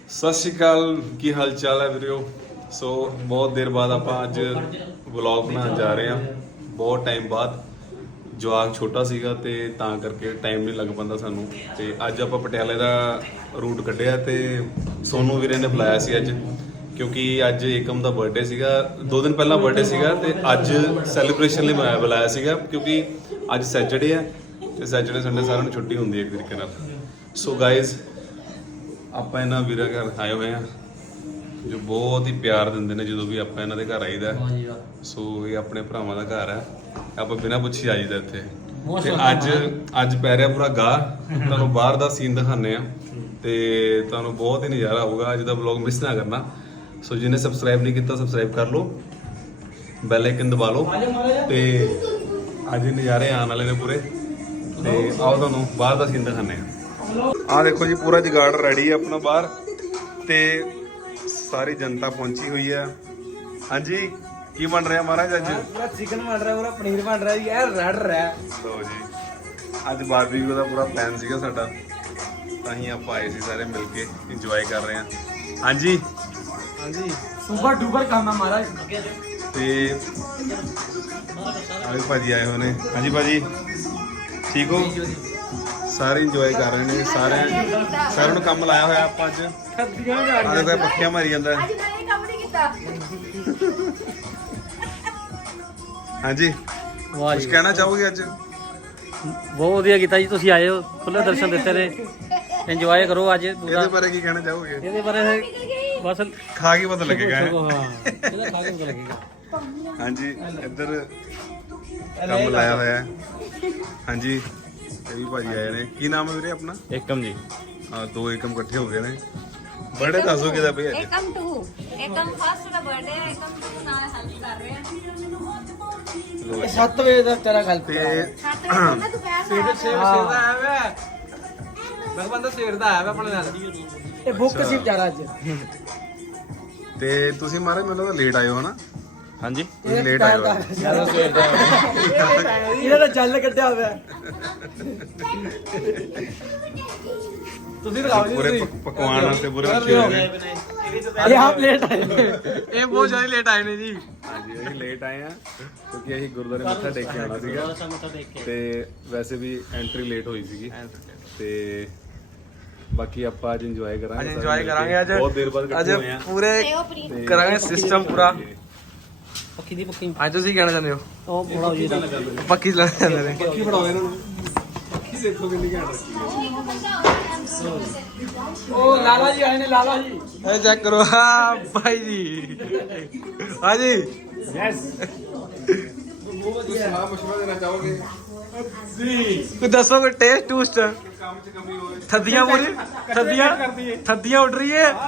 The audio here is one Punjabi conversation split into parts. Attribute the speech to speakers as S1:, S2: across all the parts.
S1: ਸਤਿ ਸ਼੍ਰੀ ਅਕਾਲ, ਕੀ ਹਾਲ ਚਾਲ ਹੈ ਵੀਰੋ। ਸੋ ਬਹੁਤ ਦੇਰ ਬਾਅਦ ਆਪਾਂ ਅੱਜ ਵਲੌਗ ਬਣਾਉਣ ਜਾ ਰਹੇ ਹਾਂ। ਬਹੁਤ ਟਾਈਮ ਬਾਅਦ। ਜਵਾਕ ਛੋਟਾ ਸੀਗਾ ਤੇ ਤਾਂ ਕਰਕੇ ਟਾਈਮ ਨਹੀਂ ਲੱਗ ਪਾਉਂਦਾ ਸਾਨੂੰ। ਤੇ ਅੱਜ ਆਪਾਂ ਪਟਿਆਲੇ ਦਾ ਰੂਟ ਕੱਢਿਆ ਤੇ ਸੋਨੂ ਵੀਰੇ ਨੇ ਬੁਲਾਇਆ ਸੀ ਅੱਜ, ਕਿਉਂਕਿ ਅੱਜ ਏਕਮ ਦਾ ਬਰਥਡੇ ਸੀਗਾ। 2 ਦਿਨ ਪਹਿਲਾਂ ਬਰਥਡੇ ਸੀਗਾ ਤੇ ਅੱਜ ਸੈਲੀਬ੍ਰੇਸ਼ਨ ਲਈ ਬੁਲਾਇਆ ਸੀਗਾ, ਕਿਉਂਕਿ ਅੱਜ ਸੈਚਰਡੇ ਹੈ ਤੇ ਸੈਚਰਡੇ ਸੰਡੇ ਸਾਰਿਆਂ ਨੂੰ ਛੁੱਟੀ ਹੁੰਦੀ ਹੈ ਇੱਕ ਤਰੀਕੇ ਨਾਲ। ਸੋ ਗਾਇਜ਼, ਆਪਾਂ ਇਹਨਾਂ ਵੀਰਾਂ ਘਰ ਆਏ ਹੋਏ ਆ ਜੋ ਬਹੁਤ ਹੀ ਪਿਆਰ ਦਿੰਦੇ ਨੇ ਜਦੋਂ ਵੀ ਆਪਾਂ ਇਹਨਾਂ ਦੇ ਘਰ ਆਈਦਾ। ਸੋ ਇਹ ਆਪਣੇ ਭਰਾਵਾਂ ਦਾ ਘਰ ਹੈ, ਆਪਾਂ ਬਿਨਾਂ ਪੁੱਛੀ ਆਈਦਾ ਇੱਥੇ। ਤੇ ਅੱਜ ਪੈ ਰਿਹਾ ਪੂਰਾ ਗਾਹ। ਤੁਹਾਨੂੰ ਬਾਹਰ ਦਾ ਸੀਨ ਦਿਖਾਉਂਦੇ ਆ ਤੇ ਤੁਹਾਨੂੰ ਬਹੁਤ ਹੀ ਨਜ਼ਾਰਾ ਆਊਗਾ। ਅੱਜ ਦਾ ਵਲੌਗ ਮਿਸ ਨਾ ਕਰਨਾ। ਸੋ ਜਿਹਨੇ ਸਬਸਕ੍ਰਾਈਬ ਨਹੀਂ ਕੀਤਾ ਸਬਸਕ੍ਰਾਈਬ ਕਰ ਲਓ, ਬੈਲ ਆਈਕਨ ਦਬਾ ਲਓ ਤੇ ਅੱਜ ਨਜ਼ਾਰੇ ਆਉਣ ਵਾਲੇ ਨੇ ਪੂਰੇ। ਤੇ ਆਓ ਤੁਹਾਨੂੰ ਬਾਹਰ ਦਾ ਸੀਨ ਦਿਖਾਉਂਦੇ ਆ। ਆਹ ਦੇਖੋ ਜੀ, ਪੂਰਾ ਜੁਗਾੜ ਰੈਡੀ ਹੈ ਆਪਣਾ ਬਾਹਰ ਤੇ ਸਾਰੀ ਜਨਤਾ ਪਹੁੰਚੀ ਹੋਈ ਹੈ। ਹਾਂਜੀ, ਕੀ ਬਣ ਰਿਹਾ ਮਹਾਰਾਜ ਅੱਜ?
S2: ਪੂਰਾ ਚਿਕਨ ਬਣ ਰਿਹਾ, ਪੂਰਾ ਪਨੀਰ ਬਣ ਰਿਹਾ ਜੀ, ਇਹ ਰੜ ਰਿਹਾ।
S1: ਲੋ ਜੀ, ਅੱਜ ਬਾਰਬੀਕਿਊ ਦਾ ਪੂਰਾ ਪਲਾਨ ਸੀਗਾ ਸਾਡਾ, ਤਾਂ ਹੀ ਆਪਾਂ ਆਏ ਸੀ ਸਾਰੇ ਮਿਲ ਕੇ ਇੰਜੋਏ ਕਰ ਰਹੇ ਹਾਂ। ਹਾਂਜੀ
S2: ਹਾਂਜੀ, ਸੁਪਰ ਡੂਪਰ ਕੰਮ ਹੈ ਮਹਾਰਾਜ।
S1: ਤੇ ਆਏ ਭਾਜੀ ਆਏ ਹੋਏ ਨੇ। ਹਾਂਜੀ ਭਾਜੀ, ਠੀਕ ਹੋ? ਸਾਰੇ ਇੰਜੋਏ ਕਰ ਰਹੇ ਨੇ, ਸਾਰਿਆਂ ਨੂੰ ਕੰਮ ਲਾਇਆ ਹੋਇਆ ਆਪਾਂ ਅੱਜ। ਆਹ ਦੇਖੋ ਪੱਖੀਆਂ ਮਾਰੀ ਜਾਂਦਾ।
S3: ਅੱਜ ਮੈਂ ਇਹ ਕੰਮ ਨਹੀਂ ਕੀਤਾ।
S1: ਹਾਂਜੀ,
S2: ਵਾਹ
S1: ਕੁਝ ਕਹਿਣਾ ਚਾਹੋਗੇ ਅੱਜ?
S2: ਬਹੁਤ ਵਧੀਆ ਕੀਤਾ ਜੀ, ਤੁਸੀਂ ਆਏ ਹੋ, ਖੁੱਲੇ ਦਰਸ਼ਨ ਦਿੱਤੇ ਨੇ। ਇੰਜੋਏ ਕਰੋ ਅੱਜ ਪੂਰਾ।
S1: ਇਹਦੇ ਬਾਰੇ ਕੀ ਕਹਿਣਾ ਚਾਹੋਗੇ?
S2: ਇਹਦੇ ਬਾਰੇ ਬਸ
S1: ਖਾ ਕੇ ਪਤਾ ਲੱਗੇਗਾ।
S2: ਇਹਦਾ ਖਾ ਕੇ ਪਤਾ ਲੱਗੇਗਾ।
S1: ਹਾਂਜੀ, ਇੱਧਰ ਕੰਮ ਲਾਇਆ ਹੋਇਆ ਹੈ। ਹਾਂਜੀ, ਇਹ ਵੀ ਭਾਜੀ ਆਏ ਨੇ। ਕੀ ਨਾਮ ਹੈ ਵੀਰੇ ਆਪਣਾ?
S2: ਏਕਮ ਜੀ।
S1: ਹਾਂ, 2 ਏਕਮ ਇਕੱਠੇ ਹੋ ਗਏ ਨੇ। ਬਰਥਡੇ ਦੱਸੋ ਕਿਹਦਾ ਭਈ ਅੱਜ?
S3: ਏਕਮ 2 ਏਕਮ ਫਸਟ ਦਾ ਬਰਥਡੇ ਹੈ। ਏਕਮ 2 ਨਾਲ ਹੈਲਪ ਕਰ ਰਹੇ ਆ।
S2: 7 ਵਜੇ ਦਾ ਤੇਰਾ ਗੱਲ
S1: ਤੇ
S3: 7 ਵਜੇ ਨਾ ਦੁਪਹਿਰ ਦਾ
S2: ਸੇਰ ਦਾ ਆਇਆ ਵੇ। ਮੈਂ ਬੰਦਾ ਸੇਰ ਦਾ ਆਇਆ ਵੇ ਆਪਣੇ ਨਾਲ। ਇਹ ਬੁੱਕ ਸੀ ਵਿਚਾਰਾ ਅੱਜ।
S1: ਤੇ ਤੁਸੀਂ ਮਾਰੇ ਮੈਨੂੰ ਲੱਗਦਾ ਲੇਟ ਆਏ ਹੋ ਹਨਾ?
S2: ਹਾਂਜੀ,
S1: ਤੁਸੀਂ ਲੇਟ ਆਏ ਹੋ।
S2: ਇਹਦਾ ਤਾਂ ਜਲ ਕੱਢਿਆ ਹੋਇਆ। ਤੁਸੀਂ ਲਗਾਓ ਜੀ,
S1: ਪੂਰੇ ਪਕਵਾਨ ਵਾਸਤੇ ਪੂਰੇ ਰੱਖੇ ਹੋਏ ਨੇ।
S2: ਇਹ ਆਪ ਲੇਟ ਆਏ ਨੇ। ਇਹ ਬਹੁਤ ਜ਼ਿਆਦਾ ਲੇਟ ਆਏ ਨੇ ਜੀ।
S1: ਹਾਂਜੀ, ਅਸੀਂ ਲੇਟ ਆਏ ਆ ਕਿਉਂਕਿ ਅਸੀਂ ਗੁਰਦੁਆਰੇ ਮੱਥਾ ਟੇਕ ਕੇ ਆਉਣਾ ਸੀਗਾ ਤੇ ਵੈਸੇ ਵੀ ਐਂਟਰੀ ਲੇਟ ਹੋਈ ਸੀਗੀ। ਤੇ ਬਾਕੀ ਆਪਾਂ ਅੱਜ ਇੰਜੋਏ ਕਰਾਂਗੇ।
S2: ਇੰਜੋਏ ਕਰਾਂਗੇ ਅੱਜ।
S1: ਬਹੁਤ ਦੇਰ ਬਾਅਦ ਇਕੱਠੇ ਹੋਏ ਆ।
S2: ਪੂਰੇ ਕਰਾਂਗੇ ਸਿਸਟਮ ਪੂਰਾ। ਪੱਕੀ ਦੀ ਪੱਕੀ। ਅੱਜ ਤੁਸੀਂ ਕਹਿਣਾ ਚਾਹੁੰਦੇ ਹੋ? ਉਹ ਬੜਾ ਜੀ ਪੱਕੀ ਚਲਾਣਾ ਚਾਹੁੰਦੇ ਨੇ।
S1: ਪੱਖੀ ਫੜਾਓ ਇਹਨਾਂ ਨੂੰ। ਪੱਖੀ ਦੇਖੋ ਕਿੰਨੀ ਘੈਂਟ ਰੱਖੀ ਹੈ।
S2: ਉਹ ਲਾਲਾ ਜੀ ਆਏ ਨੇ, ਲਾਲਾ ਜੀ। ਇਹ ਚੈੱਕ ਕਰੋ। ਹਾਂ ਭਾਈ ਜੀ। ਹਾਂਜੀ ਯੈਸ।
S1: ਸਲਾਹ ਮਸ਼ਵਰਾ ਦੇਣਾ ਚਾਹੋਗੇ?
S2: ਕੋਈ ਦੱਸੋ, ਕੋਈ ਟੇਸਟ ਟੂਸਟ?
S1: ਕੰਮ 'ਚ ਕਮੀ ਹੋਵੇ।
S2: ਥੱਦੀਆਂ ਪੂਰੀ ਥੱਦੀਆਂ ਉੱਡ ਰਹੀ ਹੈ।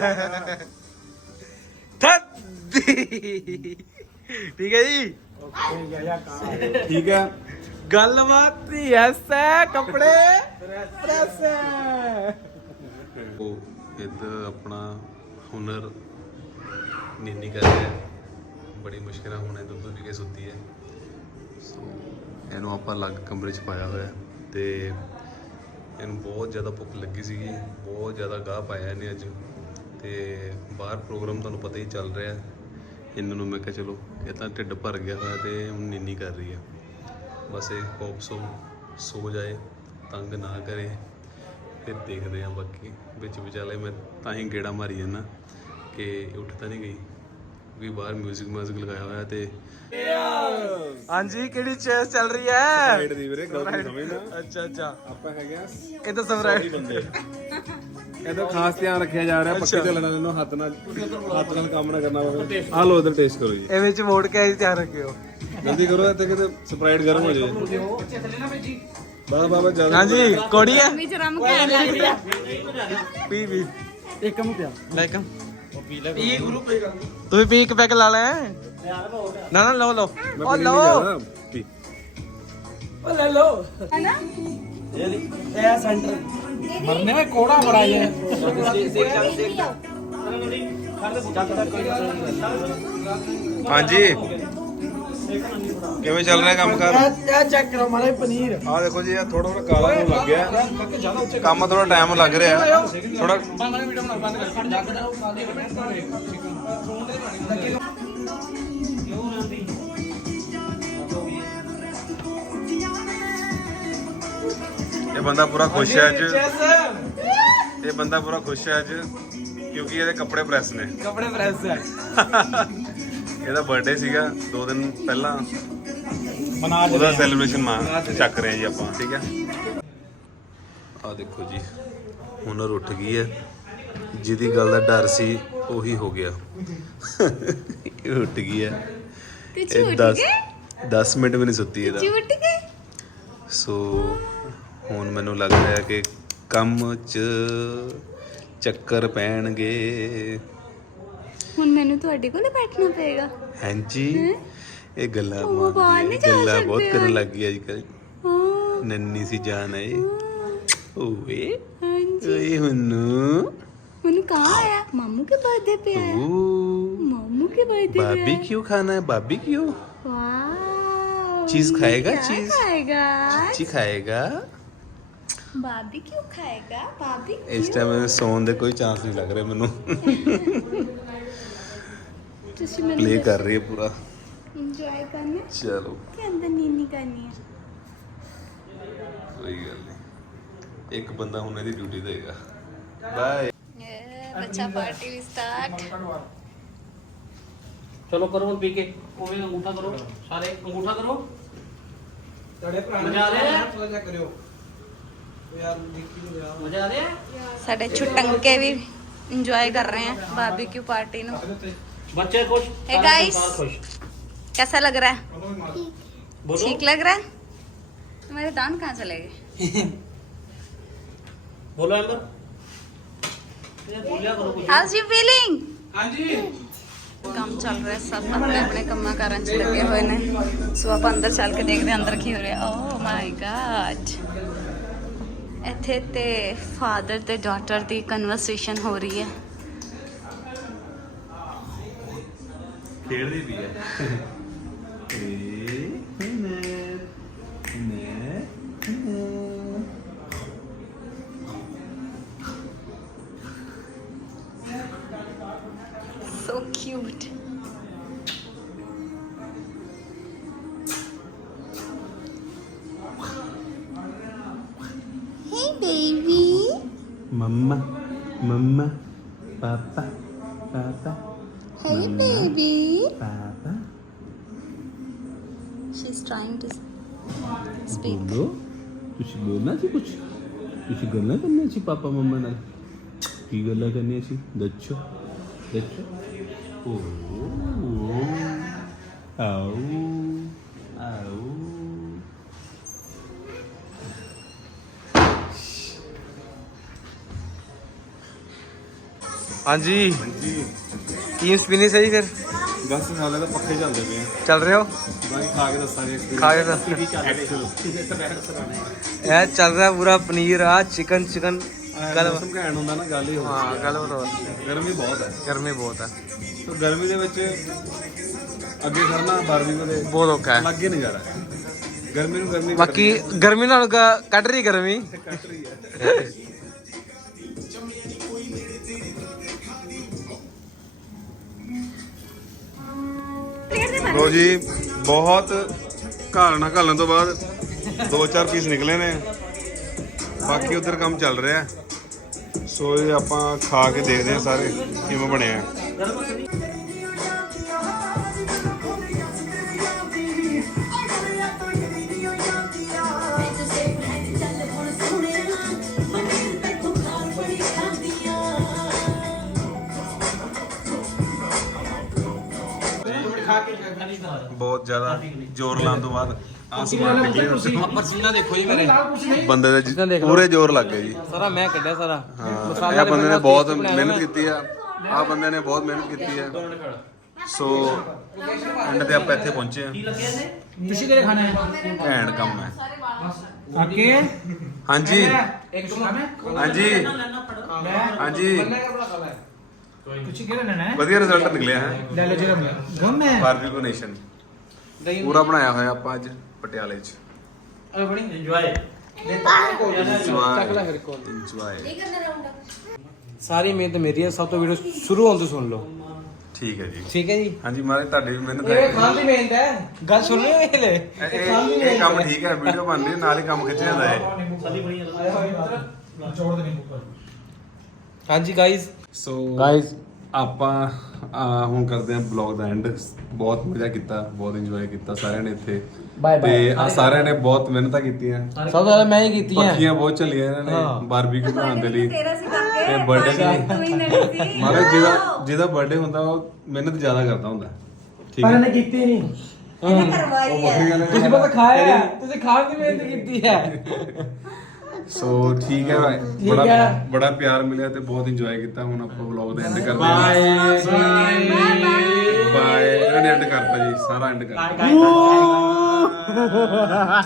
S2: ਥੱਦੀ। ਠੀਕ ਹੈ ਜੀ,
S1: ਠੀਕ ਹੈ।
S2: ਗੱਲਬਾਤ ਯੈਸ ਹੈ। ਕੱਪੜੇ ਪ੍ਰੈਸ ਹੈ।
S1: ਉਹ ਇੱਧਰ ਆਪਣਾ ਹੁਨਰ ਨੀਨੀ ਕਰ ਰਿਹਾ। ਬੜੀ ਮੁਸ਼ਕਿਲ ਨਾਲ ਹੁਣੇ ਦੁੱਧ ਪੀ ਕੇ ਸੁੱਤੀ ਹੈ। ਸੋ ਇਹਨੂੰ ਆਪਾਂ ਅਲੱਗ ਕਮਰੇ 'ਚ ਪਾਇਆ ਹੋਇਆ ਤੇ ਇਹਨੂੰ ਬਹੁਤ ਜ਼ਿਆਦਾ ਭੁੱਖ ਲੱਗੀ ਸੀਗੀ। ਬਹੁਤ ਜ਼ਿਆਦਾ ਗਾਹ ਪਾਇਆ ਇਹਨੇ ਅੱਜ ਤੇ ਬਾਹਰ ਪ੍ਰੋਗਰਾਮ ਤੁਹਾਨੂੰ ਪਤਾ ਹੀ ਚੱਲ ਰਿਹਾ। ਇਹਨਾਂ ਨੂੰ ਮੈਂ ਕਿਹਾ ਚਲੋ, ਇਹ ਤਾਂ ਢਿੱਡ ਭਰ ਗਿਆ ਹੋਇਆ ਤੇ ਹੁਣ ਨੀਨੀ ਕਰ ਰਹੀ ਹੈ। ਬਸ ਇਹ ਹੋਪ ਸੋ ਜਾਏ, ਤੰਗ ਨਾ ਕਰੇ, ਫਿਰ ਦੇਖਦੇ ਹਾਂ। ਬਾਕੀ ਵਿੱਚ ਵਿਚਾਲੇ ਮੈਂ ਤਾਂ ਹੀ ਗੇੜਾ ਮਾਰੀ ਜਾਂਦਾ ਕਿ ਉੱਠ ਤਾਂ ਨਹੀਂ ਗਈ, ਕਿਉਂਕਿ ਬਾਹਰ ਮਿਊਜ਼ਿਕ ਲਗਾਇਆ ਹੋਇਆ ਤੇ
S2: ਹਾਂਜੀ, ਕਿਹੜੀ ਚੇਸ ਚੱਲ ਰਹੀ ਹੈ?
S1: ਸਾਈਡ ਦੀ ਵੀਰੇ ਗੱਲ ਨਹੀਂ ਸਮਝਦਾ।
S2: ਅੱਛਾ ਅੱਛਾ,
S1: ਆਪਾਂ ਹੈਗੇ ਆ
S2: ਇਹ ਤਾਂ ਸਮਰਾਟ
S1: ਬੰਦੇ। ਇਹਦਾ ਖਾਸ ਧਿਆਨ ਰੱਖਿਆ ਜਾ ਰਿਹਾ। ਪੱਕੇ ਚੱਲਣਾ ਇਹਨੂੰ, ਹੱਥ ਨਾਲ ਕੰਮ ਨਾ ਕਰਨਾ ਪਵੇ। ਆ ਲੋ ਇਧਰ ਟੇਸਟ ਕਰੋ ਜੀ।
S2: ਇਹ ਵਿੱਚ ਮੋੜ ਕੇ ਆਈ, ਧਿਆਨ ਰੱਖਿਓ।
S1: ਜਲਦੀ ਕਰੋ, ਇੱਥੇ ਕਿਤੇ ਸਪਰਾਈਟ ਗਰਮ ਹੋ ਜਾਏ। ਬਾਬਾ ਜਲਦੀ।
S2: ਹਾਂਜੀ, ਕੋੜੀ ਹੈ।
S3: ਵਿੱਚ ਰਮ ਕੇ ਲੱਗ ਰਹੀ ਆ।
S2: ਪੀ ਵੀ ਇੱਕ ਕੰਮ ਪਿਆ ਲੈ ਇੱਕ ਪੀ ਗੁਰੂ ਪੇ ਕਰ। ਤੁਸੀਂ ਪੀ ਇੱਕ ਪੈਕ ਲਾ ਲੈ। ਨਾ ਨਾ ਲਓ ਲਓ, ਉਹ ਲਓ,
S1: ਪੀ।
S2: ਉਹ ਲੈ ਲਓ।
S3: ਹੈਨਾ
S2: ਇਹ ਸੈਂਟਰ ਮਰਨੇ में कोड़ा बड़ा है।
S1: ਹਾਂਜੀ, ਕਿਵੇਂ ਚੱਲ ਰਿਹਾ ਕੰਮ ਕਰ?
S2: ਇਹ ਚੈੱਕ ਕਰੋ ਮਾਰੇ ਪਨੀਰ।
S1: ਆਹ ਦੇਖੋ ਜੀ, ਇਹ ਥੋੜਾ ਥੋੜਾ ਕਾਲਾ ਨੂੰ ਲੱਗ ਗਿਆ, ਕੰਮ ਥੋੜਾ ਟਾਈਮ ਲੱਗ ਰਿਹਾ ਥੋੜਾ। ਇਹ ਬੰਦਾ ਪੂਰਾ ਖੁਸ਼ ਹੈ ਅੱਜ, ਇਹ ਬੰਦਾ ਪੂਰਾ ਖੁਸ਼ ਹੈ ਅੱਜ ਕਿਉਂਕਿ ਇਹਦੇ ਕੱਪੜੇ ਪ੍ਰੈਸ ਨੇ।
S2: ਕੱਪੜੇ ਪ੍ਰੈਸ ਹੈ।
S1: ਇਹਦਾ ਬਰਥਡੇ ਸੀਗਾ 2 ਦਿਨ ਪਹਿਲਾਂ, ਉਹਦਾ ਸੈਲੀਬ੍ਰੇਸ਼ਨ ਚੱਕ ਰਹੇ ਜੀ ਆਪਾਂ, ਠੀਕ ਹੈ। ਆ ਦੇਖੋ ਜੀ, ਹੁਨਰ ਉੱਠ ਗਈ ਹੈ, ਜਿਹਦੀ ਗੱਲ ਦਾ ਡਰ ਸੀ ਉਹੀ ਹੋ ਗਿਆ। ਇਹ ਉੱਠ ਗਈ ਹੈ, ਇਹ 10 ਮਿੰਟ ਵੀ ਨਹੀਂ ਸੁੱਤੀ ਇਹਦਾ।
S3: ਝੂਠ ਗਏ।
S1: ਸੋ ਹੁਣ ਮੈਨੂੰ ਲੱਗ ਰਿਹਾ ਕਿ ਕੰਮ 'ਚ ਚੱਕਰ ਪੈਣਗੇ।
S3: ਹੁਣ ਮੈਨੂੰ ਤੁਹਾਡੇ ਕੋਲ ਬੈਠਣਾ ਪਏਗਾ।
S1: ਹਾਂਜੀ, ਇਹ ਗੱਲਾਂ
S3: ਉਹ ਬਾਹਰ ਨਹੀਂ ਜਾ
S1: ਗੱਲਾਂ
S3: ਸਕਦੇ
S1: ਬਹੁਤ ਕਰਨ
S3: ਹੁਣ।
S1: ਲੱਗ ਗਈ ਅੱਜ ਕੱਲ।
S3: ਹਾਂ
S1: ਨੰਨੀ ਸੀ ਜਾਨ ਹੈ ਓਏ
S3: ਹਾਂਜੀ।
S1: ਓਏ हुन्नू
S3: ਮੈਨੂੰ कहाँ आया? मामू के बर्थडे पे आया। मामू के बर्थडे पे
S1: बाबी
S3: आया।
S1: क्यों खाना है? बाबी क्यों?
S3: वाह,
S1: चीज खाएगा?
S3: क्या
S1: चीज
S3: खाएगा?
S1: चीज खाएगा?
S3: बाबी क्यों खाएगा? बाबी
S1: इस टाइम सोने ਦੇ ਕੋਈ ਚਾਂਸ ਨਹੀਂ ਲੱਗ ਰਿਹਾ ਮੈਨੂੰ।
S3: ਤੁਸੀਂ
S1: प्ले
S3: ਮੈਨੂੰ
S1: कर रही है पूरा।
S3: ਇੰਜੋਏ ਕਰਨਾ
S1: चलो
S3: ਕਿ ਅੰਦਰ ਨੀਨੀ ਕਰਨੀ ਹੈ?
S1: कोई गल नहीं, एक बंदा ਹੁਣ ਇਹਦੀ ਡਿਊਟੀ ਦੇਗਾ। ਬਾਏ।
S3: ਬੱਚਾ ਪਾਰਟੀ ਵੀ ਸਟਾਰਟ।
S2: ਚਲੋ ਕਰੋ ਹੁਣ ਪੀ ਕੇ ਉਵੇਂ ਅੰਗੂਠਾ ਕਰੋ, ਸਾਰੇ ਅੰਗੂਠਾ ਕਰੋ। ਤੁਹਾਡੇ ਭਰਾ ਮਜ਼ਾ ਆ ਰਿਹਾ? ਮਜ਼ਾ ਕਰਿਓ ਯਾਰ, ਦੇਖੀ ਨਹੀਂ ਰਿਹਾ। ਮਜ਼ਾ ਆ ਰਿਹਾ?
S3: ਸਾਡੇ ਛੁਟੰਕੇ ਵੀ ਇੰਜੋय कर रहे हैं बारबेक्यू पार्टी नो।
S2: बच्चे खुश।
S3: Hey guys, कैसा लग रहा है? ठीक लग रहा है? मेरे दांत कहाँ चले गए?
S2: बोलो एम्बर। ये बोलिया करो कुछ।
S3: How's you feeling?
S2: हाँ जी।
S3: ਕੰਮ ਚੱਲ ਰਿਹਾ, ਸਭ ਆਪਣੇ ਆਪਣੇ ਕੰਮਾਂ ਕਾਰਾਂ 'ਚ ਲੱਗੇ ਹੋਏ ਨੇ। ਸੋ ਆਪਾਂ ਅੰਦਰ ਚੱਲ ਕੇ ਦੇਖਦੇ ਹਾਂ ਅੰਦਰ ਕੀ ਹੋ ਰਿਹਾ। ਓ ਮਾਈ ਗॉड, ਇੱਥੇ ਤੇ ਫਾਦਰ ਤੇ ਡਾਟਰ ਦੀ ਕਨਵਰਸੇਸ਼ਨ ਹੋ ਰਹੀ ਹੈ।
S1: ਖੇਡਦੀ ਵੀ ਹੈ।
S3: So cute. Hey baby.
S1: मम्मा मम्मा पापा पापा
S3: Hey baby.
S1: पापा
S3: She's trying to speak.
S1: ਬੋਲੋ, ਤੁਸੀਂ ਬੋਲਣਾ ਸੀ ਕੁਝ, ਤੁਸੀਂ ਗੱਲਾਂ ਕਰਨੀਆਂ ਸੀ ਪਾਪਾ ਮੰਮਾ ਨਾਲ। ਕੀ ਗੱਲਾਂ ਕਰਨੀਆਂ ਸੀ ਦੱਸੋ ਦੱਸੋ। ਓ ਆਓ ਆਓ।
S2: ਹਾਂਜੀ
S1: ਹਾਂਜੀ
S2: ਟੀਮਸ ਫਿਨਿਸ਼ ਹੈ ਜੀ ਫਿਰ
S1: ਬਸ ਹਾਲੇ ਤਾਂ ਪੱਖੇ ਚੱਲਦੇ ਪਏ ਆ।
S2: ਚੱਲ ਰਹੇ ਹੋ?
S1: ਬਾਕੀ ਖਾ ਕੇ ਦੱਸਾਂਗੇ
S2: ਖਾ ਕੇ ਦੱਸ। ਇਹ ਚੱਲ ਰਿਹਾ ਪੂਰਾ ਪਨੀਰ ਆ ਚਿਕਨ ਗੱਲ
S1: ਮੌਸਮ ਘੈਂਟ ਹੁੰਦਾ ਨਾ, ਗੱਲ ਹੀ ਹੋ
S2: ਹਾਂ ਗੱਲ ਬਤਾਓ।
S1: ਗਰਮੀ ਬਹੁਤ ਹੈ।
S2: ਗਰਮੀ ਬਹੁਤ ਹੈ,
S1: ਤਾਂ ਗਰਮੀ ਦੇ ਵਿੱਚ ਅੱਗੇ ਕਰਨਾ ਬਾਰਬੀਕਿਊ ਦੇ
S2: ਬਹੁਤ ਔਖਾ ਹੈ।
S1: ਲੱਗੇ ਨਹੀਂ ਜਾ ਰਿਹਾ। ਗਰਮੀ ਨੂੰ ਗਰਮੀ
S2: ਬਾਕੀ ਗਰਮੀ ਨਾਲ ਕੱਢ ਰਹੀ ਗਰਮੀ।
S1: ਕੱਟ ਰਹੀ ਹੈ। ਲੋ ਜੀ, ਬਹੁਤ ਘਾਲਣਾ ਘਾਲਣ ਤੋਂ ਬਾਅਦ 2-4 ਪੀਸ ਨਿਕਲੇ ਨੇ, ਬਾਕੀ ਉਧਰ ਕੰਮ ਚੱਲ ਰਿਹਾ। ਸੋ ਇਹ ਆਪਾਂ ਖਾ ਕੇ ਦੇਖਦੇ ਹਾਂ ਸਾਰੇ ਕਿਵੇਂ ਬਣਿਆ। ਬਹੁਤ ਜ਼ਿਆਦਾ ਜ਼ੋਰ ਲਾਉਣ ਤੋਂ ਬਾਅਦ ਆਸਮਾਨ ਨਿਕਲੇ।
S2: ਪਸੀਨਾ ਦੇਖੋ ਜੀ ਮੇਰੇ
S1: ਬੰਦੇ ਦੇ ਪੂਰੇ ਜ਼ੋਰ ਲੱਗ ਗਿਆ ਜੀ।
S2: ਸਾਰਾ ਮੈਂ ਕੱਢਿਆ ਸਾਰਾ।
S1: ਹਾਂ, ਇਹ ਬੰਦੇ ਨੇ ਬਹੁਤ ਮਿਹਨਤ ਕੀਤੀ ਆ। ਆਹ ਬੰਦੇ ਨੇ ਬਹੁਤ ਮਿਹਨਤ ਕੀਤੀ ਹੈ। ਸੋ ਐਂਡ ਤੇ ਆਪਾਂ ਇੱਥੇ ਪਹੁੰਚੇ ਆ।
S2: ਤੁਸੀਂ ਕਿਹੜੇ ਖਾਣਾ ਹੈ?
S1: ਘੈਂਟ ਕੰਮ ਹੈ।
S2: ਆਕੇ
S1: ਹਾਂਜੀ
S2: ਇੱਕ ਖਾਣਾ
S1: ਹਾਂਜੀ ਹਾਂਜੀ,
S2: ਤੁਸੀਂ ਕਿਹੜਾ ਲੈਣਾ ਹੈ?
S1: ਵਧੀਆ ਰਿਜ਼ਲਟ ਨਿਕਲਿਆ ਹੈ
S2: ਲੈ ਲਓ ਜਿਹੜਾ ਗਮ ਹੈ।
S1: Barbeque Nation.
S2: ਦਹੀਂ
S1: ਪੂਰਾ ਬਣਾਇਆ ਹੋਇਆ ਆਪਾਂ ਅੱਜ ਪਟਿਆਲੇ 'ਚ
S2: ਅਰੇ ਬਣੀ ਇੰਜੋਏ
S4: ਚੱਕ ਲੈ ਫਿਰ ਕੋਲ
S1: ਇੰਜੋਏ
S4: ਸਾਰੀ ਮਿਹਨਤ ਮੇਰੀ ਹੈ ਸਭ ਤੋਂ ਵੀਡੀਓ ਸ਼ੁਰੂ ਹੋਣ ਤੋਂ ਸੁਣ ਲਓ
S1: ਠੀਕ ਹੈ ਜੀ
S4: ਠੀਕ ਹੈ ਜੀ
S1: ਹਾਂਜੀ ਮਾਰੇ ਤੁਹਾਡੀ ਵੀ ਮਿਹਨਤ
S4: ਇਹ
S1: ਹੈ
S4: ਖਾਣ ਦੀ ਮਿਹਨਤ ਹੈ ਗੱਲ ਸੁਣ ਲਿਓ ਇਹ ਲੈ
S1: ਇਹ ਕੰਮ ਠੀਕ ਹੈ ਵੀਡੀਓ ਬਣ ਰਹੀ ਹੈ, ਨਾਲ ਹੀ ਕੰਮ ਖਿੱਚ ਜਾਂਦਾ ਹੈ
S4: ਹਾਂਜੀ ਗਾਇਜ਼
S1: ਸੋ
S4: Guys,
S1: ਆਪਾਂ ਹੁਣ ਕਰਦੇ ਹਾਂ ਬਲੌਗ ਦਾ ਐਂਡ। ਬਹੁਤ ਮਜ਼ਾ ਕੀਤਾ, ਬਹੁਤ ਇੰਜੋਏ ਕੀਤਾ ਸਾਰਿਆਂ ਨੇ ਇੱਥੇ
S4: Bye bye.
S1: ਤੇ ਆ ਸਾਰਿਆਂ ਨੇ ਬਹੁਤ ਮਿਹਨਤਾਂ ਕੀਤੀਆਂ,
S4: ਸਭ ਤੋਂ ਜ਼ਿਆਦਾ ਮੈਂ ਹੀ ਕੀਤੀ ਹੈ
S1: ਪੱਖੀਆਂ ਬਹੁਤ ਚੱਲੀਆਂ ਇਹਨਾਂ
S4: ਹਾਂ।
S1: ਨੇ ਬਾਰਬੀਕਿਊ ਬਣਾਉਣ ਦੇ ਲਈ।
S3: ਤੇਰਾ ਸੀ ਕਰਕੇ
S1: ਤੇ birthday ਤੇ-
S3: ਤੂੰ ਹੀ ਨੇੜੇ ਸੀ
S1: ਮਤਲਬ ਜਿਹਦਾ ਬਰਥਡੇ ਹੁੰਦਾ ਉਹ ਮਿਹਨਤ ਜ਼ਿਆਦਾ ਕਰਦਾ ਹੁੰਦਾ, ਠੀਕ
S4: ਪਰ
S1: ਹੈ।
S4: ਇਹਨੇ ਕੀਤੀ ਨਹੀਂ
S3: ਇਹਨੇ ਕਰਵਾਈ
S1: ਉਹ ਵੱਖਰੀ
S3: ਹੈ
S1: ਗੱਲ ਹੈ।
S4: ਤੁਸੀਂ ਪਤਾ ਖਾਇਆ ਹੈ, ਤੁਸੀਂ ਖਾਣ ਦੀ ਮਿਹਨਤ ਕੀਤੀ ਹੈ
S1: ਸੋ ਠੀਕ ਹੈ ਭਾਈ,
S4: ਠੀਕ
S1: ਬੜਾ
S4: ਹੈ।
S1: ਬੜਾ ਪਿਆਰ ਮਿਲਿਆ ਤੇ ਬਹੁਤ ਇੰਜੋਏ ਕੀਤਾ। ਹੁਣ ਆਪਾਂ ਵਲੌਗ ਦਾ ਐਂਡ ਕਰਦੇ ਹਾਂ। ਬਾਏ। ਇਹਨਾਂ ਨੇ ਐਂਡ ਕਰਤਾ ਜੀ, ਸਾਰਾ ਐਂਡ ਕਰਤਾ।